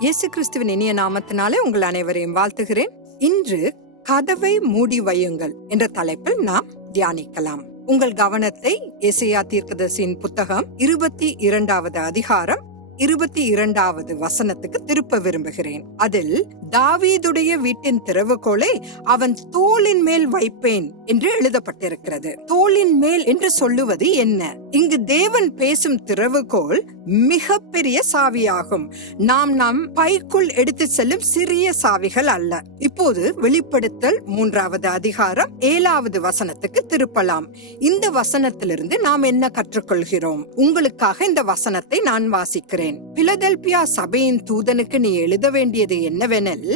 இயேசு கிறிஸ்துவின் இனிய நாமத்தினாலே உங்கள் அனைவரையும் வாழ்த்துகிறேன். இன்று கதவை மூடி வையுங்கள் என்ற தலைப்பில் நாம் தியானிக்கலாம். உங்கள் கவனத்தை எசையா தீர்க்கதர்சியின் புத்தகம் இருபத்தி இரண்டாவது அதிகாரம் இருபத்தி இரண்டாவது வசனத்துக்கு திருப்ப விரும்புகிறேன். அதில் தாவீதுடைய வீட்டின் திறவுகோலை அவன் தோளின் மேல் வைப்பேன் என்று எழுதப்பட்டிருக்கிறது. தோளின் மேல் என்று சொல்லுவது என்ன? இங்கு தேவன் பேசும் திறவுகோல் மிகப்பெரிய சாவியாகும். நாம் நம் பைக்குள் எடுத்து செல்லும் சிறிய சாவிகள் அல்ல. இப்போது வெளிப்படுத்தல் மூன்றாவது அதிகாரம் ஏழாவது வசனத்துக்கு திருப்பலாம். இந்த வசனத்திலிருந்து நாம் என்ன கற்றுக்கொள்கிறோம்? உங்களுக்காக இந்த வசனத்தை நான் வாசிக்கிறேன். பிலதெல்பியா சபையின் தூதனுக்கு நீ எழுத வேண்டியது என்னவெனில்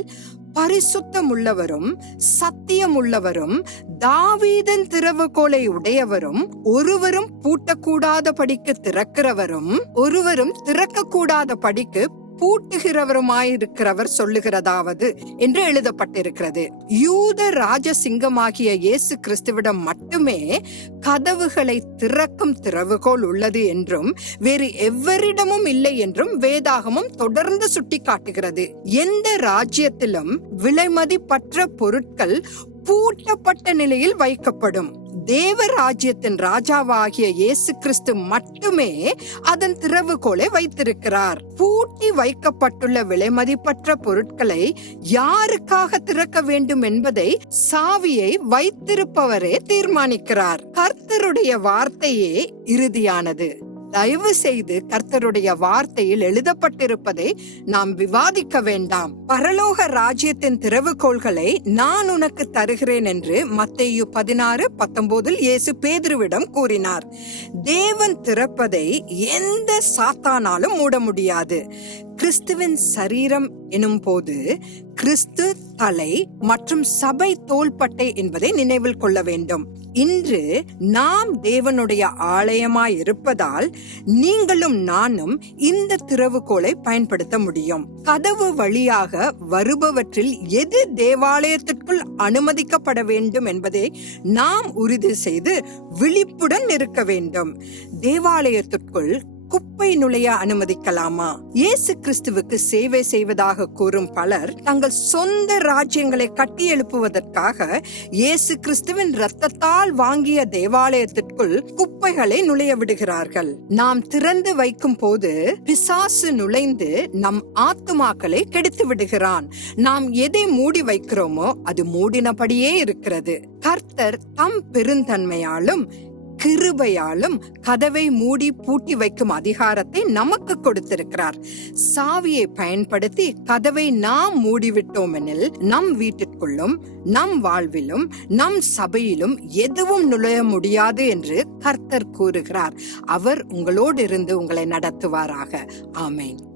பரிசுத்தம் உள்ளவரும் சத்தியம் உள்ளவரும் தாவீதன் திறவுகோலை உடையவரும் ஒருவரும் பூட்டக்கூடாத படிக்கு திறக்கிறவரும் ஒருவரும் திறக்க கூடாத படிக்கு பூட்டுகிறவருமாயிருக்கிறவர் சொல்லுகிறதாவது என்று எழுதப்பட்டிருக்கிறது. யூத ராஜசிங்கமாகிய இயேசு கிறிஸ்துவிடம் மட்டுமே கதவுகளை திறக்கும் திறவுகோல் உள்ளது என்றும் வேறு எவரிடமும் இல்லை என்றும் வேதாகமும் தொடர்ந்து சுட்டிக்காட்டுகிறது. எந்த ராஜ்யத்திலும் விலைமதிப்பற்ற பொருட்கள் பூட்டப்பட்ட நிலையில் வைக்கப்படும். தேவராஜ்யத்தின் ராஜாவாகிய இயேசு கிறிஸ்து மட்டுமே அதன் திறவுகோலை வைத்திருக்கிறார். பூட்டி வைக்கப்பட்டுள்ள விலைமதிப்பற்ற பொருட்களை யாருக்காக திறக்க வேண்டும் என்பதை சாவியை வைத்திருப்பவரே தீர்மானிக்கிறார். கர்த்தருடைய வார்த்தையே இறுதியானது. தயவு செய்து கர்த்தருடைய வார்த்தையில் எழுதப்பட்டிருப்பதை நாம் விவாதிக்க வேண்டாம். பரலோக ராஜ்யத்தின் திறவுகோள்களை நான் உனக்கு தருகிறேன் என்று மத்தேயு பதினாறு பத்தொன்பதில் இயேசு பேதுருவிடம் கூறினார். தேவன் திறப்பதை எந்த சாத்தானாலும் மூட முடியாது. கிறிஸ்துவின் சரீரம் எனும் போது கிறிஸ்து தலை மற்றும் சபை தோள்பட்டை என்பதை நினைவில் கொள்ள வேண்டும். இன்று நாம் தேவனுடைய ஆலயமாய் இருப்பதால் நீங்களும் நானும் இந்த திறவுகோலை பயன்படுத்த முடியும். கதவு வழியாக வருபவற்றில் எது தேவாலயத்திற்குள் அனுமதிக்கப்பட வேண்டும் என்பதை நாம் உறுதி செய்து விழிப்புடன் இருக்க வேண்டும். தேவாலயத்திற்குள் குப்பை நுழைய அனுமதிக்கலாமா? இயேசு கிறிஸ்துவுக்கு சேவை செய்வதாக கூறும் பலர் தங்கள் சொந்த ராஜ்யங்களை கட்டி எழுப்புவதற்காக இயேசு கிறிஸ்துவின் ரத்தத்தால் வாங்கிய தேவாலயத்திற்குள் குப்பைகளை நுழைய விடுகிறார்கள். நாம் திறந்து வைக்கும் போது பிசாசு நுழைந்து நம் ஆத்துமாக்களை கெடுத்து விடுகிறான். நாம் எதை மூடி வைக்கிறோமோ அது மூடினபடியே இருக்கிறது. கர்த்தர் தம் பெருந்தன்மையாலும் கிருபையாலும் கதவை மூடி பூட்டி வைக்கும் அதிகாரத்தை நமக்கு கொடுத்திருக்கிறார். சாவியை பயன்படுத்தி கதவை நாம் மூடிவிட்டோம் எனில் நம் வீட்டிற்குள்ளும் நம் வாழ்விலும் நம் சபையிலும் எதுவும் நுழைய முடியாது என்று கர்த்தர் கூறுகிறார். அவர் உங்களோடு இருந்து உங்களை நடத்துவாராக. ஆமேன்.